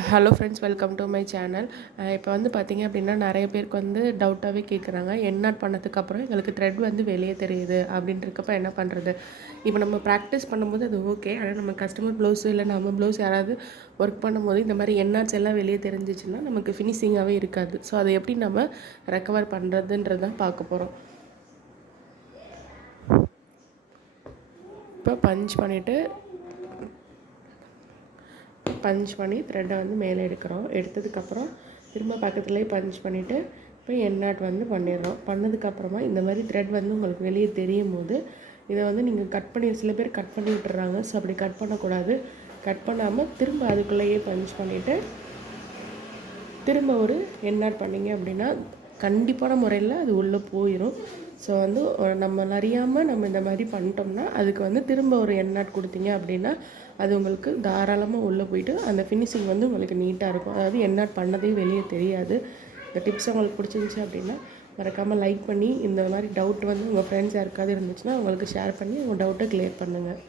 Hello friends, welcome to my channel. இப்போ வந்து பார்த்தீங்க அப்படின்னா நிறைய பேருக்கு வந்து டவுட்டாகவே கேட்குறாங்க. என்ஆட் பண்ணதுக்கப்புறம் எங்களுக்கு த்ரெட் வந்து வெளியே தெரியுது அப்படின்றக்கப்ப என்ன பண்ணுறது? இப்போ நம்ம ப்ராக்டிஸ் பண்ணும்போது அது ஓகே. ஆனால் நம்ம கஸ்டமர் ப்ளவுஸு இல்லை நம்ம ப்ளவுஸ் யாராவது ஒர்க் பண்ணும்போது இந்த மாதிரி என்ஆட்ஸ் எல்லாம் வெளியே தெரிஞ்சிச்சுன்னா நமக்கு ஃபினிஷிங்காகவே இருக்காது. ஸோ அதை எப்படி நம்ம ரெக்கவர் பண்ணுறதுன்றது தான் பார்க்க போகிறோம். இப்போ பஞ்ச் பண்ணி த்ரெட்டை வந்து மேலே எடுக்கிறோம். எடுத்ததுக்கப்புறம் திரும்ப பக்கத்துலேயே பஞ்ச் பண்ணிவிட்டு இப்போ என்ஆட் வந்து பண்ணிடுறோம். பண்ணதுக்கப்புறமா இந்த மாதிரி த்ரெட் வந்து உங்களுக்கு வெளியே தெரியும் போது இதை வந்து நீங்கள் கட் பண்ணி, சில பேர் கட் பண்ணி விட்டுறாங்க. ஸோ அப்படி கட் பண்ணக்கூடாது. கட் பண்ணாமல் திரும்ப அதுக்குள்ளேயே பஞ்ச் பண்ணிவிட்டு திரும்ப ஒரு என்ஆட் பண்ணிங்க அப்படின்னா கண்டிப்பான முறையில் அது உள்ளே போயிடும். ஸோ வந்து நம்ம அறியாமல் நம்ம இந்த மாதிரி பண்ணிட்டோம்னா அதுக்கு வந்து திரும்ப ஒரு என்ஆட் கொடுத்தீங்க அப்படின்னா அது உங்களுக்கு தாராளமாக உள்ளே போயிட்டு அந்த ஃபினிஷிங் வந்து உங்களுக்கு நீட்டாக இருக்கும். அதாவது என்ஆட் பண்ணதே வெளியே தெரியாது. இந்த டிப்ஸ் உங்களுக்கு பிடிச்சிருந்துச்சி அப்படின்னா மறக்காமல் லைக் பண்ணி, இந்த மாதிரி டவுட் வந்து உங்கள் ஃப்ரெண்ட்ஸ் யாருக்காவது இருந்துச்சுன்னா அவங்களுக்கு ஷேர் பண்ணி உங்கள் டவுட்டை கிளியர் பண்ணுங்கள்.